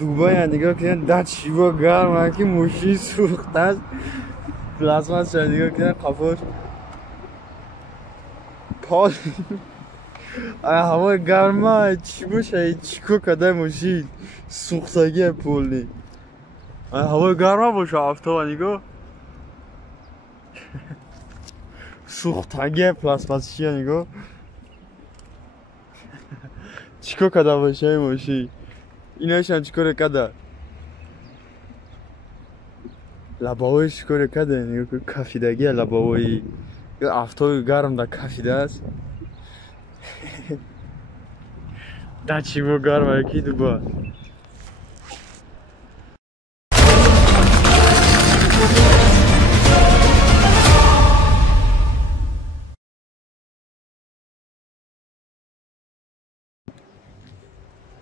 دبی نگاه کردن دست شیوا گرمه که موشی سوخته است پلاسماس نگاه کردن قفاش پال هوا گرمه چی باشه چیکو کده موشی سوختگی پولی هوا گرمه باشه آفتاب نگاه سوختگی پلاسماسیه نگاه چیکو کده باشه موشی اینایش هم چیکار کده لباوی چیکار کده نگاه که کفیدگی لباوی آفتاب گرم در کفیده است در چی با گرمه یکی دوبار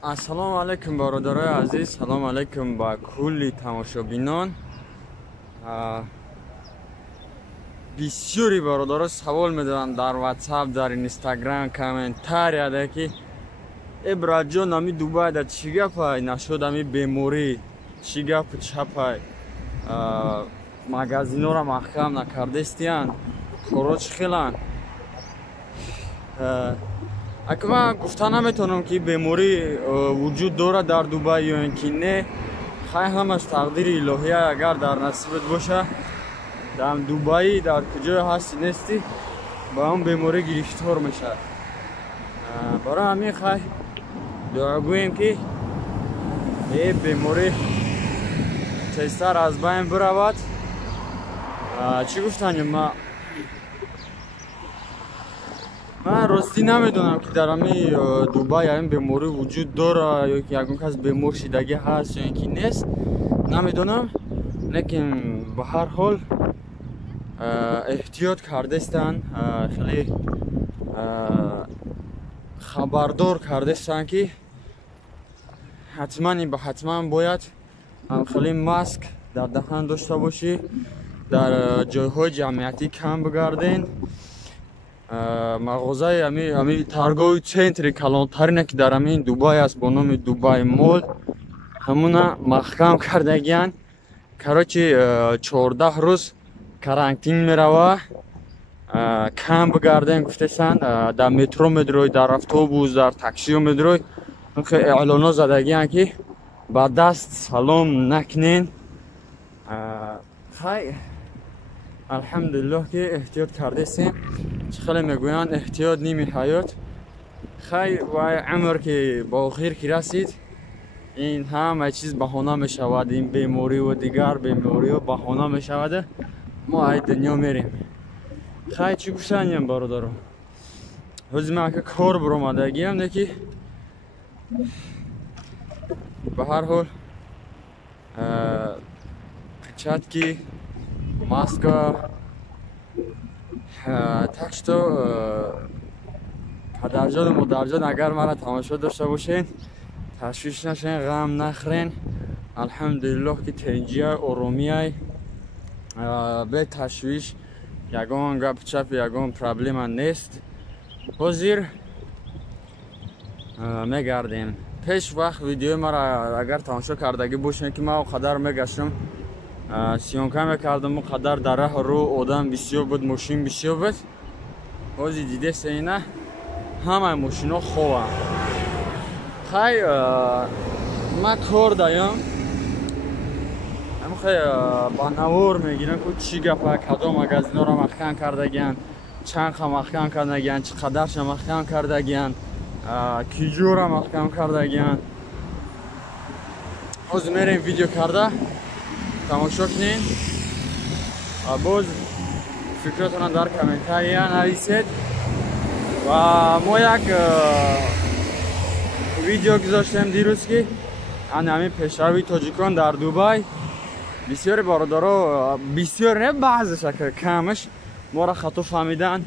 السلام علیکم برادرای عزیز سلام علیکم با کلی تماشابینان بسیاری برادرها سوال میدارن در واتساپ در اینستاگرام کامنتار یاده که ابراج جان امی دوبای در چی گپای نشد امی بیموری چی گپ چپای مغازینو را محکم نکردستیان کروچ خیلان اگه من گفتن نمیتونم که بیماری وجود داره در دبی یا اینکه نه خیلی همش تقدیر الهی اگر در نصیبت باشه در دبی در کجای هستی نیستی با اون بیماری گرفتار میشه برای همین خیلی دعا گوییم که این بیماری تیزتر از بین برود چی گفتن من راستی نمیدونم که در امی دبی این بیماری وجود داره یا که یکون کس بیمار شدگی هست یا اینکه نیست نمیدونم لیکن به هر حال احتیاط کردستن خیلی خبردار کردستن که حتما باید خیلی ماسک در دهن داشته باشی در جایهای جمعیتی کم بگردین مغازه امی ترگاه سنتری کلانترینه که در همین دبی است با نام دبی مول همونا محکم کردگیان کراچی 14 روز کرانتین میروه کم بگردین گفتشن در مترو میدروی در اتوبوس در تاکسی میدروی اعلانات زدگیان که با دست سلام نکنین خیلی الحمدلله که احتیاط کردستیم خیلی میگویند احتیاط نیمی حیات خیلی و عمر که با آخر که رسید این همه چیز بهانه میشود این بیماری و دیگر بیماری و بهانه میشود ما ای دنیا میریم خیلی چی گوشنیم برادرم روزی من که کار برامدگی هم که به هر حال چتکی ماسکا تکشتو پدرجان و مادرجان اگر مرا تماشا داشته باشین تشویش نشین غم نخورین الحمدلله که تنجیه آرومیه به تشویش یگان گپ چپ یگان پرابلم نیست حاضر میگردیم پیش وقت ویدیو مرا اگر تماشا کردگی باشین که من قدر میگشتم سیانکه میکردم و قدر در راه رو آدم بسیار بود ماشین بسیار بود حاضر دیده سینه همه ماشین ها خواه خیلی من کار دایم خیلی با نوار میگیرن که چی گفه کدام مغازین ها را محکم کردگیان چند خم محکم کردگیان چقدرش محکم کردگیان کیجو را محکم کردگیان حاضر میریم ویدیو کرده تماشا کنین باز فکرتون در کامنتاری نویسید و ما یک ویدیو گذاشتیم دیروز که همین پیشروی تاجیکان در دبی بسیار برادرها بسیار نه بعضش کمش ما را خطا فهمیدن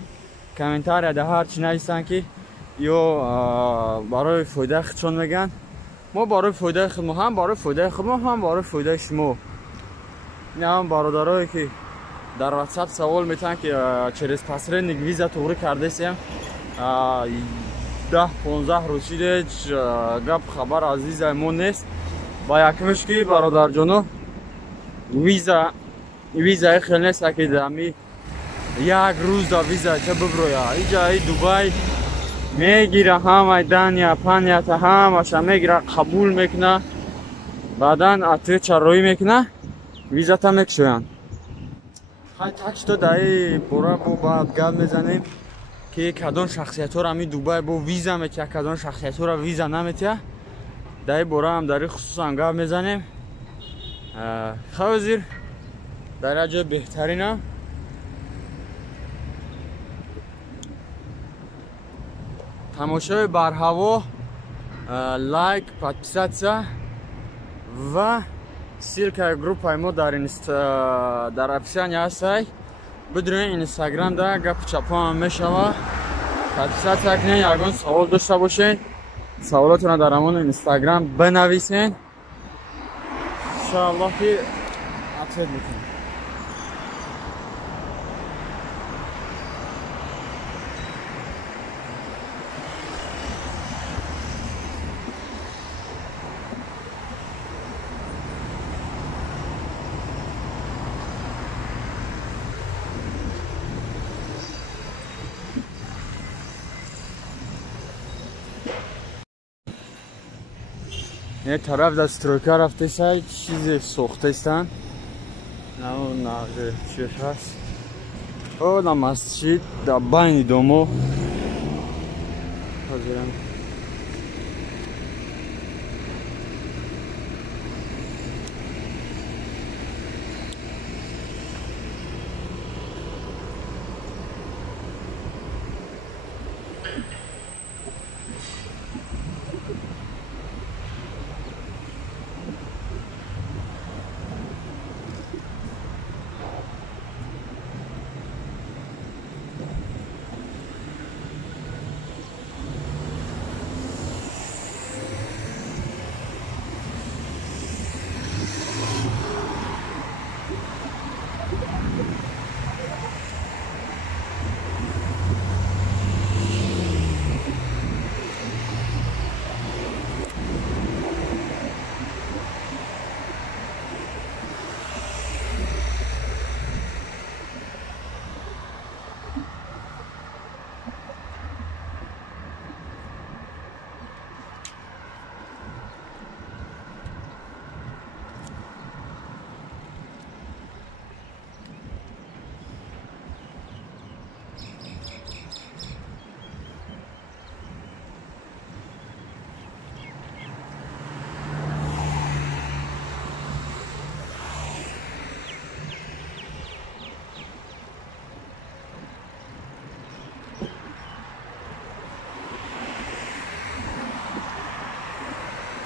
کامنتاری ده هر چی نویسن که یا برای فایده خودشون میگن ما برای فایده خود هم برای فایده خود هم برای فایده شما نه هم برادرایی که در واتساپ سوال میتونن که چرس پسرین ویزا توری کرده سیم 10-15 روز شده گپ خبر عزیز ما نیست با یکمش که برادر جانو ویزا خیلی سکی دمی یک روز دا ویزا چه ببرویا اینجا ای دوبای میگیره همه دنیا پنیا تا همه شا میگیره قبول میکنه بعدا اتری چروی میکنه ویزا تا میکشوین خیلی تکش تو دایی برا بو باید گل میزنیم که کدون شخصیت ها را می دوبای بو ویزا میتیه کدون شخصیت ها را ویزا نمیتیه دایی برا هم داری خصوصا گل میزنیم خوزیر در جای بهترینه تماشای بر هوا لایک подписаться و ссылка группа ما در описании هست بدون اینستاگرام دا گپ چپا هم میشوه подписаться کنین اگر سوال داشته باشین سوالاتون در همون اینستاگرام بنویسین ان شاء الله که اتفاق میکنیم یه طرف در ستروکا رفته سای چیز سوخته استن نه چیش هست او در مسجد در بین دومو حاضرم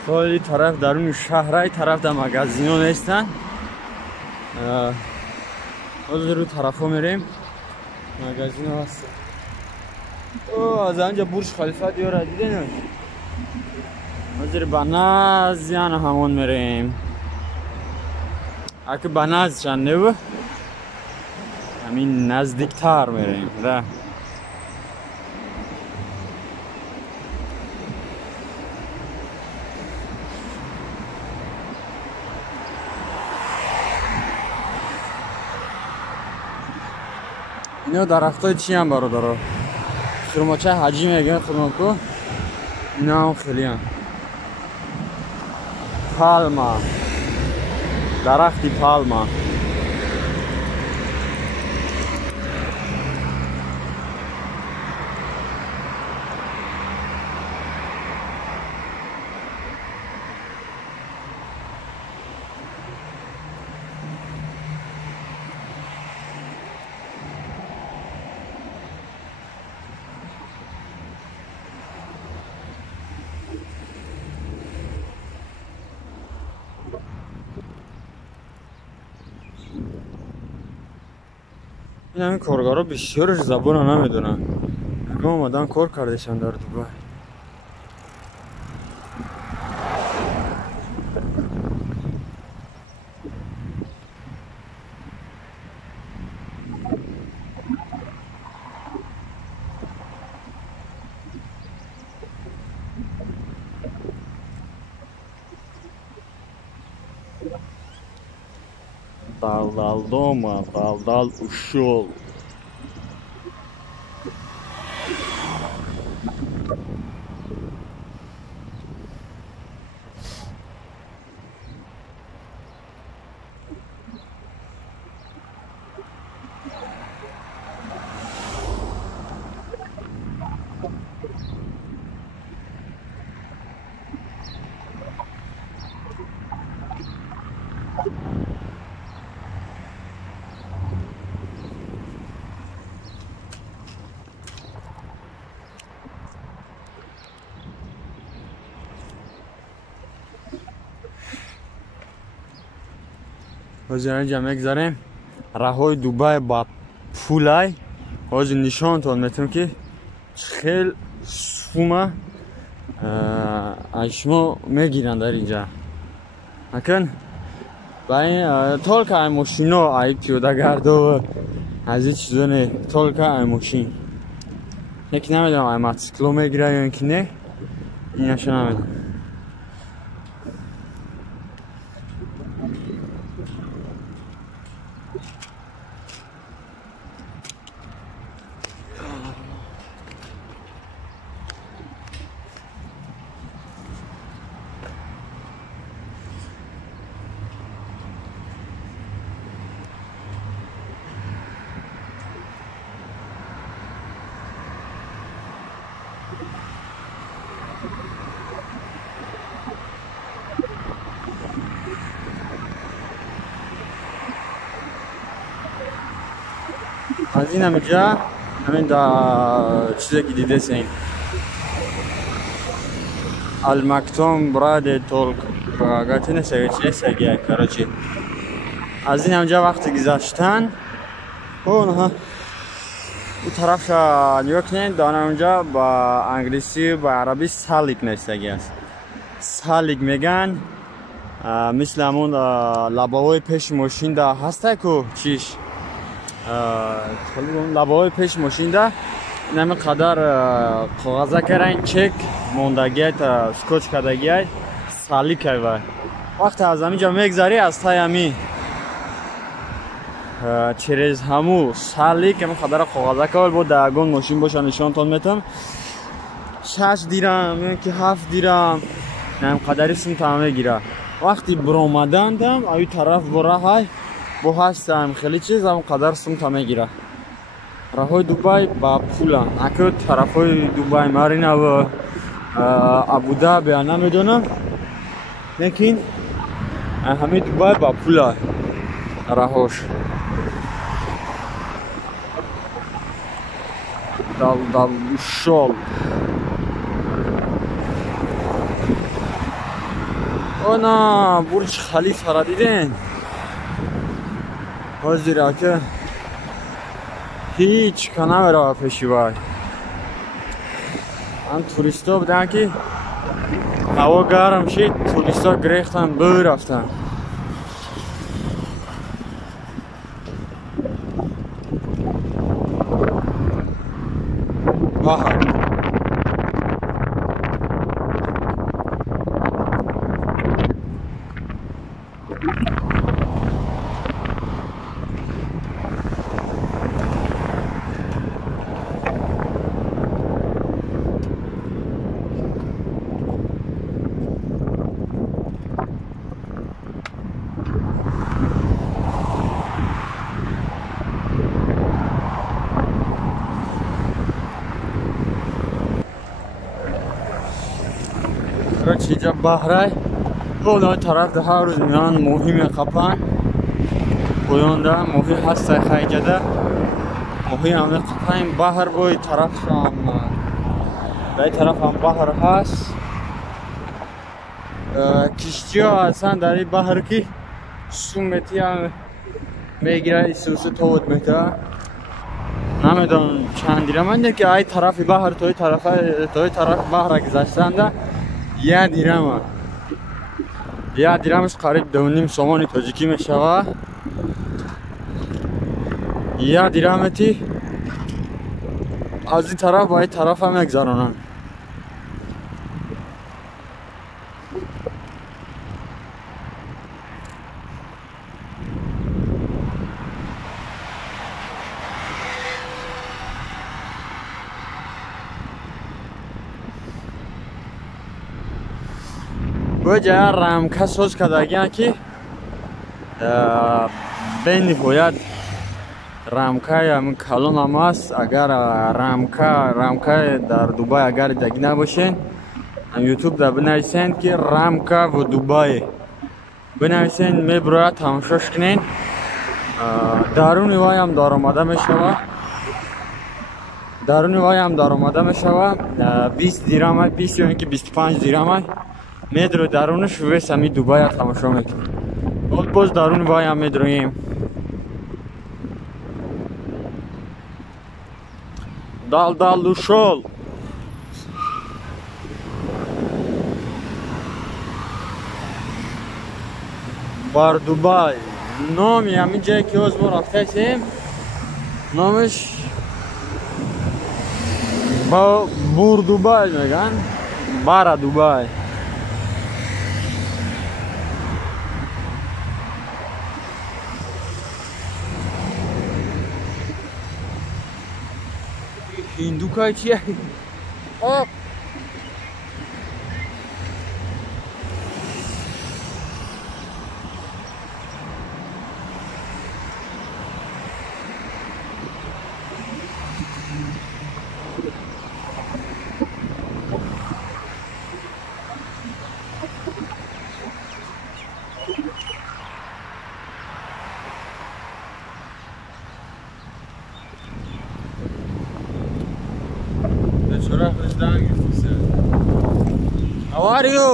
خیلی طرف درون شهرهای طرف در مغازین ها نیستن از رو طرف ها میریم مغازین ها هستن از اینجا برج خلیفه دیاره دیده نوش از رو بناز یعنی همون میریم اگه بناز چنده و همین نزدیک تر میریم ده اینا درختای چی هم برادرها خرماچه حجی میگن خرماکو اینا هم خیلی هم پالما درختی پالما این همین کارگارا بسیارش زبون ها نمیدونن نگاه آمدن کار کردشن در دوبای Dal doma, dal uşul. ҳозир анҷа мегзарем раҳои Дубай ба пулай. ҳозир нишонтон метавонам ки хел сума аз шумо мегиранд дар инҷа. акан ба ин толка ай мошино ай пиёдагардо аз ин чизо не, толка ай мошин. яки намедонам ай мотоцикло мегира ё ин ки не, инаша намедонам. از این همینجا همین چیزی که دیده سین المکتوم براد تولک گاتینه سویچه سگیه کراچی. از این همینجا وقتی گذاشتن اونها اون طرف نیویورک نه دانم اونجا با انگلیسی با عربی سالیک نشتگی است. سالیک میگن مثل همون لباهای پیش ماشین دا هسته که چیش لباهای پیش ماشین دا نمی قدر کاغذه کردن چک موندگیت سکوچ کردگیت سالیک وای. وقتی از همینجا میگذاری از تای همی چریز همو سالیک همه قدر کاغذه کول بود داگون ماشین باشه نشانتون میتم 6 دیرم که 7 دیرم نم قدری سم تمامه گیره. وقتی برآمدن دم اوی طرف برا های با هستم خیلی چیز هم قدر سم تمامه گیره. راههای دوبای با پولن اکو طرفای دوبای مارینا و ابودابی نمیدونم لیکن همه دوبای با پولن راهوش دال شال. اونا برج خلیفه را دیدین؟ حاضر که هیچ کنه را پیشی بای هم توریستا بودن که هوا گرم شد توریستا گریختن برفتن. بحر چیجا بحرای اون طرف ده هر روز میان مهم قپن اون ده مهم هست خیجه ده مهم همه قپن بحر بوی طرف هم به طرف هم بحر هست. کشتی ها هستن در این بحر که سومتی هم میگیره سوسه تود میده نمیدونم چند دیرمنده که ای طرف بحر توی طرف بحر گذاشتن ده یه دیرم یه دیرمش قریب 2.5 سومانی تاجیکی میشوه. یه دیرمتی از این طرف با این طرف هم میگذارونن. جا رامکا سوز کردگیان که به نهایت رامکا یا کلون هم است. اگر رامکا در دوبای اگر دیده نباشین یوتیوب در بنویسین که رامکا و دوبای بنویسین میبروید تماشاش کنین. درون وای هم دار آمده می شود 20 دیرام 20 یا اینکه 25 دیرام میدرو درونش ویس همی دوبای تماشا میکنیم. باز درون وای هم میدرویم. دال دوشول بار دوبای نامی همین جایی که از ما رفته سیم نامش با بور دوبای میگن بارا دوبای. هندوکای چیه؟ How are you?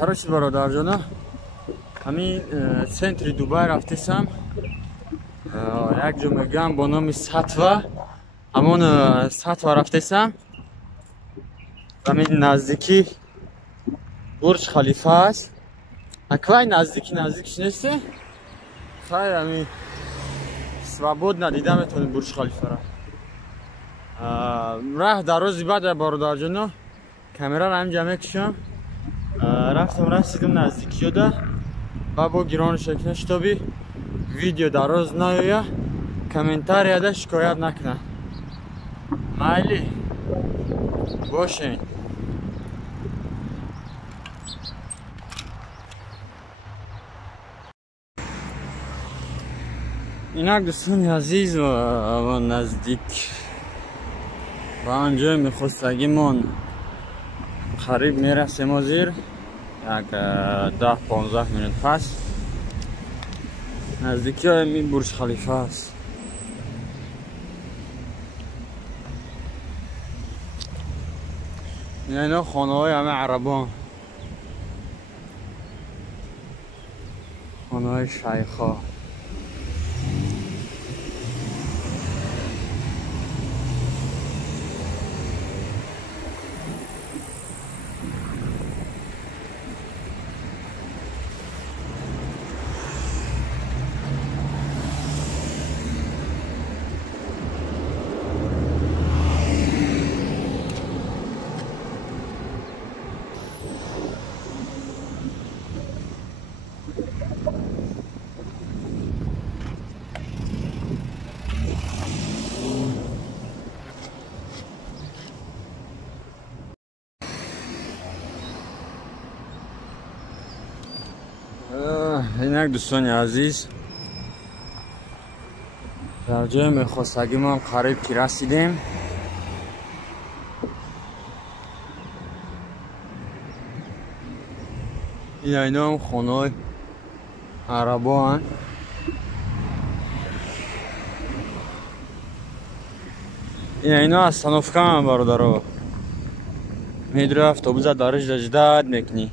Короче, برادر جانا همین سنتر دوبای رفتیم. یک جا میگم با نام ساتوا همون ساتوا رفتیم. همین نزدیکی برج خلیفه است. اکوای نزدیکش نیسته خیلی همین سوابود ندیده میتونی برج خلیفه را. راه دروازی بعد برادر جانا کامera را هم جمع کشم. رسیدم نزدیک شده و با گران شکنش تابی ویدیو دراز نایه کامنتار یاده شکایت نکنه مایلی باشین. اینک دوستان عزیز و نزدیک و آنجای میخواستگی من قریب میرسیم و زیر یک 10-15 منت پس نزدیکی های برج خلیفه است. اینا خانه های همه عربان، خانه های شیخا. اینک دوستان عزیز در جای میخواستگی ما قریب که رسیدیم. اینا هم خانه های عربا هن. اینا از صنوفکه هم برادر میدره افتابوز دارش جداد میکنی.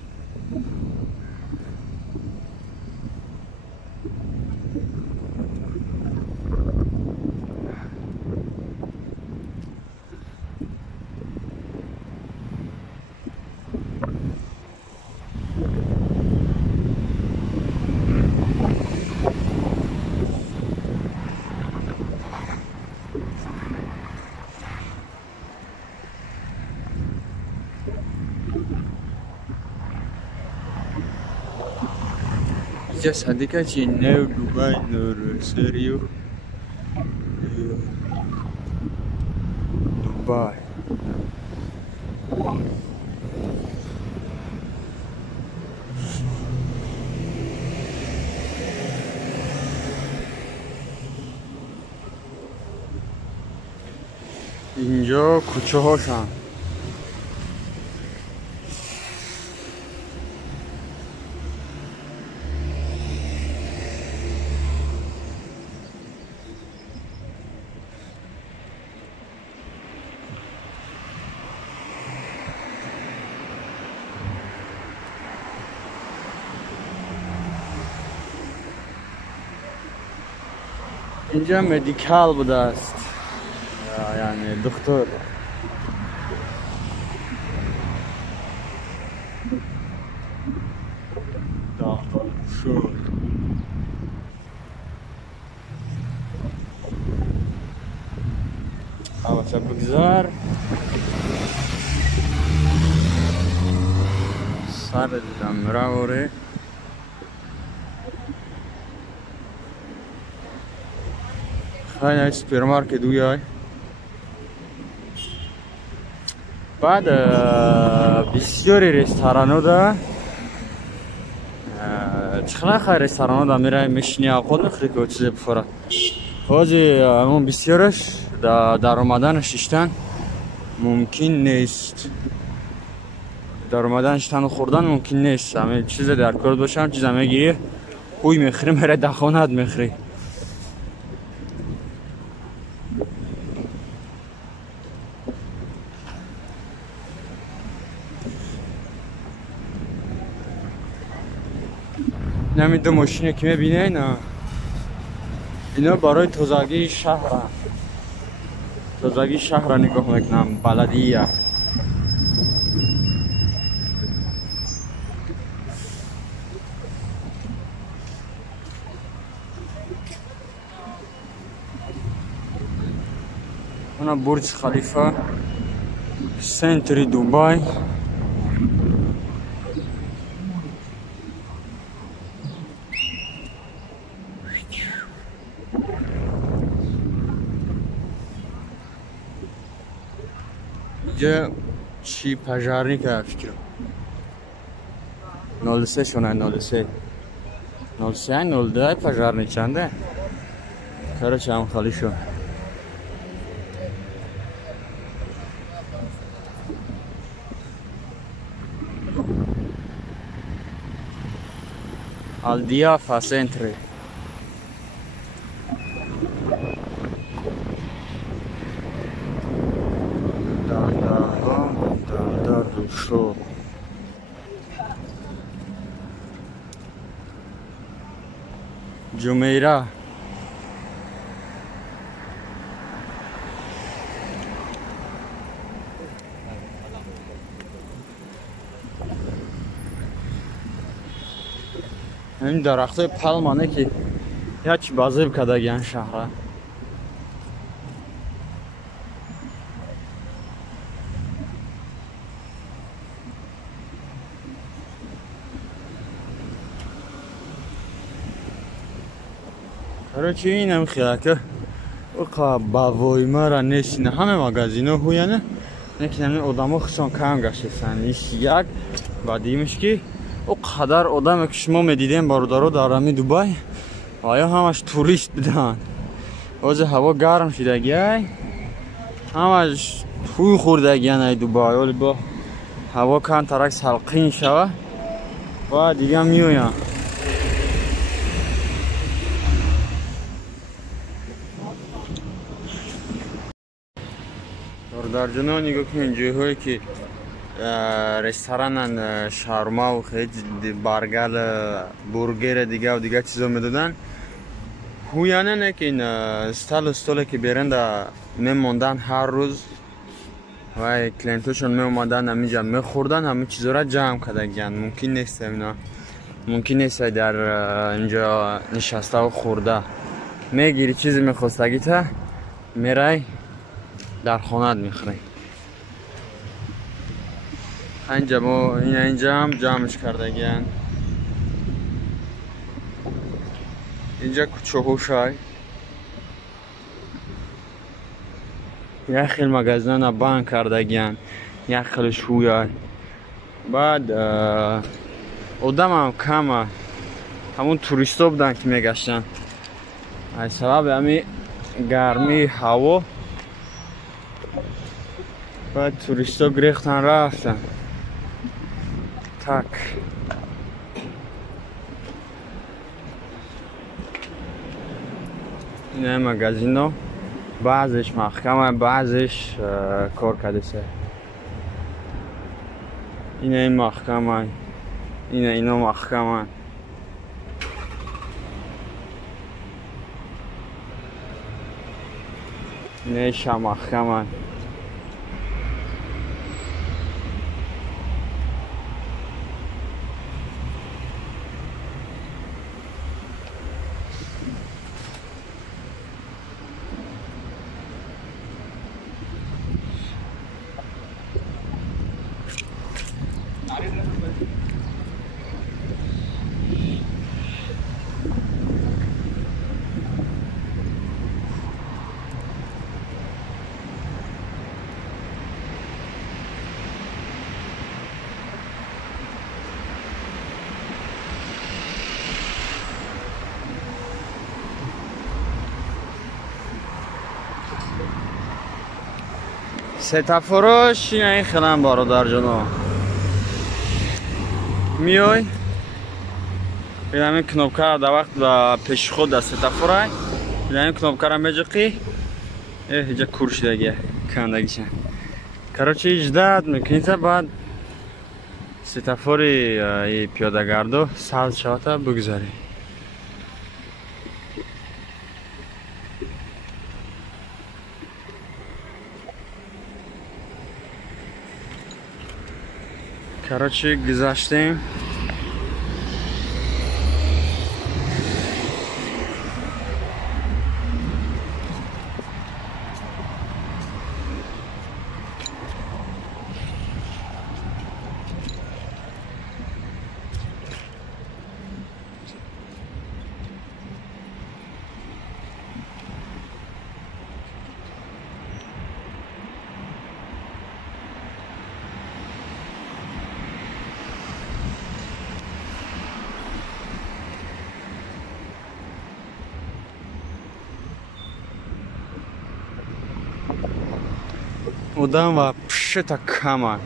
اینجا صدیقه چی نو دوبای نور سریو دوبای اینجا کوچه هاشن اینجا مدیکال بوده است یعنی دکتر داخل شد حواشه بگذار سر دیدم راوره خیلی سوپرمارکت دویای بعد بسیاری رستوران دا چخنا خیلی رستوران دا میره میشینی آقا نخری که چیزی بخوره حاجی همون بسیارش در اومدن شیشتن ممکن نیست در اومدن شیشتن و خوردن ممکن نیست همه چیز در کار باشم چیز همه گیری خوی میخری میره دخانت میخری نمی دو ماشینه که میبینه اینا برای تازگی شهر تازگی شهر نگاه میکنم بلدیه اونا برج خلیفه سنتری دوبای اینجا چی پژارنی که فکر 03 شونه 03 03 02 پژارنی چنده کارو چم خالی شو Aldiafa Centre شو جمیره این درخت پالمانه که یک بازی بکدگیان شهره короче اینم خیاکه اوقا باوی مرا نیستینه همه مغازینو هویانه نکنه آدمو خشون کم گشتن ایش یک بعدیمش که او قدر آدم که شما میدیدین بارودارو دارمی دوبای آیا همش توریست بدن اوج هوا گرم شدگی همش توی خوردگی ای دوبای ولی با هوا کن ترک سلقین شوه و دیگه میویم در جنان نگاه کنین جاهایی که رستوران شارما و خیلی برگر برگر دیگه و دیگه چیزا میدادن هویانه نه که این استال که بیرن میموندن هر روز و کلینتوشون میومدن همینجا میخوردن همه چیزا را جمع کردن ممکن نیست اینا ممکن نیست در اینجا نشسته و خورده میگیری چیزی میخواستگی تا میرای در خانه میخوری اینجا هم جمعش کرده گیان اینجا کوچه‌هوشای یک خیل مگزنه بند کردگیان یک خیل شویای بعد آدم هم کمه همون توریستا بودن که میگشتن از سبب همین گرمی هوا بعد توریستا گریختن رفتن تک اینه مگزینو بعضش محکمه بعضش کار کرده سه اینه محکمه اینه اینا محکمه اینه شا محکمه ستفروش این خیلی برادر جانو میای این کنوبکار در وقت و پیش خود از ستفرای این کنوبکار میجقی اینجا کورش دیگه کندگیشن کراچی اجداد میکنید بعد ستفری پیاده گردو ساز شاتا بگذاری کراچی گذشتیم آدم و پشت کمان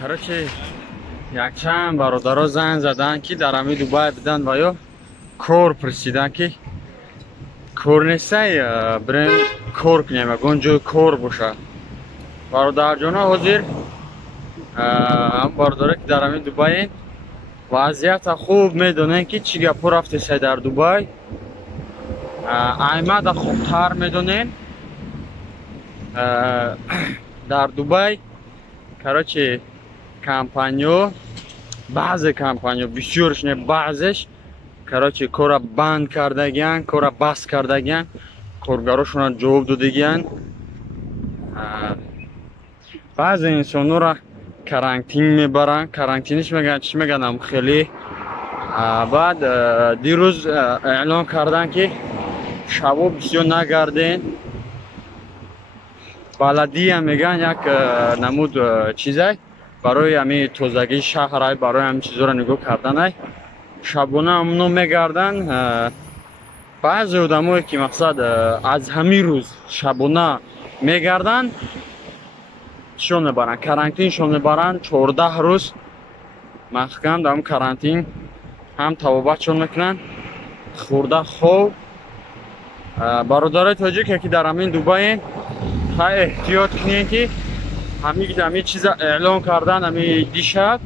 کراچی یک چند برادرها زنگ زدن که در همی دوبای بدن و یا کور پرسیدن که کور نیسته برین کور کنیم گنجو کور باشه برادر جانا حاضر هم برادره که در همین دوبای وضعیت خوب میدونن که چی گپو رفته سه در دوبای احمد خوبتر میدونن در دوبای کراچی کمپانیو بعض کمپانیو بسیارش نه بعضش کراچی کورا بند کردگیان کورا بس کردگیان کورگاراشون جواب دادگیان بعض انسانو را کرانتین میبرن کرانتینش میگن چی میگن خیلی بعد دیروز اعلان کردن که شبا بسیار نگردین بلدی هم میگن یک نمود چیزای برای همین توزگی شهرهای برای همین چیزا رو نگاه کردن شبونه همونو میگردن بعضی آدمایی که مقصد از همین روز شبونه میگردن شون میبرن کرانتین شون میبرن 14 روز محکم در کرانتین هم توابت شون میکنن خورده خوب برادرای تاجیک که در همین دوبای احتیاط کنین که همین چیز اعلان کردن همین دیشب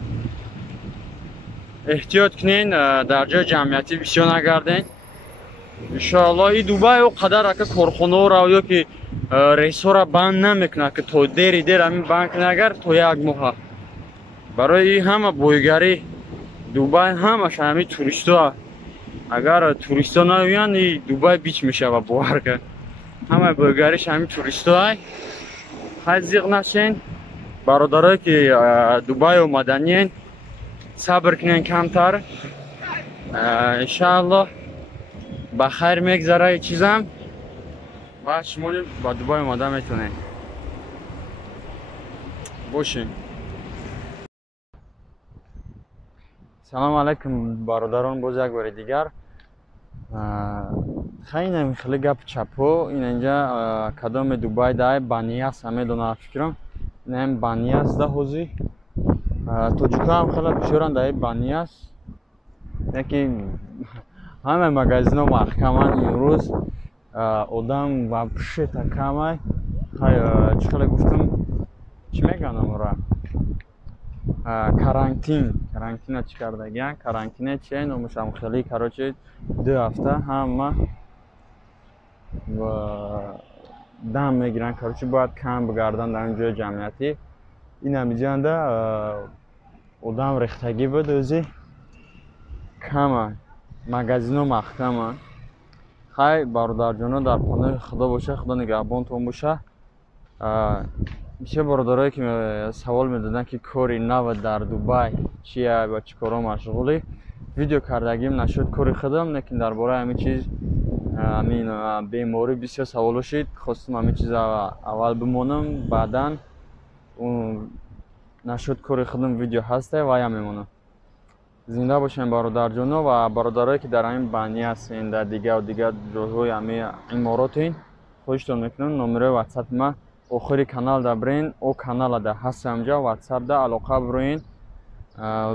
احتیاط کنین در جای جمعیتی بسیار نگردین انشاءالله این دوبای و قدر که کارخانه را یا که ریسو را بند نمیکنه که تو دیر همین بند کنه اگر تو یک ماه برای همه بویگری دوبای همش همین توریستا اگر توریستا نیوین دوبای بیچ میشه و باور که همه بگریش همین توریستو های خیلی زیغ نشین برادرهایی که دوبای اومدنین صبر کنین کمتر انشاءالله بخیر میگذره ای چیزم و شما با دوبای اومده میتونین باشین. سلام علیکم برادران، باز یک بار دیگر خیلی نمیخلی گپ چپو این اینجا کدام دوبای دای بانیاس همه دونه فکرم نیم بانیاس ده حوزی توجیکا هم خیلی بشورن دای بانیاس یکی همه مگازینو محکمان امروز آدم و پشه تکامه خیلی گفتم چی میگنم را карантина чӣ кардагиан карантина чие номушам хеле кароче 2 ҳафта ҳама дам мегиранд кароче бояд кам бигарданд дар ҷои ҷамъиятӣ ин ҳамиҷанда одам рехтагӣ буд o'zi кама магазино маҳкама хай бародарҷоно дар поноҳи худо боша худо нигаҳбонтон боша бисёр бародарое ки савол медоданд ки кори нав дар Дубай чия ва чӣ коро машғулӣ видео кардагим нашуд кори худам лекин дар бораи ҳамин чиз ҳамин беморӣ бисёр саволо шид хостам ҳамин чиз аввал бимонам баъдан нашуд кори худам видео ҳаста вая мемонам. Зинда бошем бародарҷоно ва бародарое ки дар ҳамин бания ҳастен дар дигар ҷойҳои ҳамин иморотин хоҳиштон мекунам номерои ватсапи ма охири канал да бирен о канала да ҳаст ҳамҷа ватсап да алоқа бироин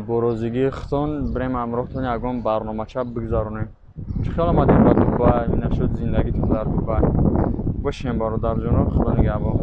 бо розигии худтон бирем ҳамроҳтон ягон барномача бигзаронем. чӣ хел омадем ба Дубай, нашуд зиндагитон дар Дубай. бошем бародарҷоно, худо нигаҳбон.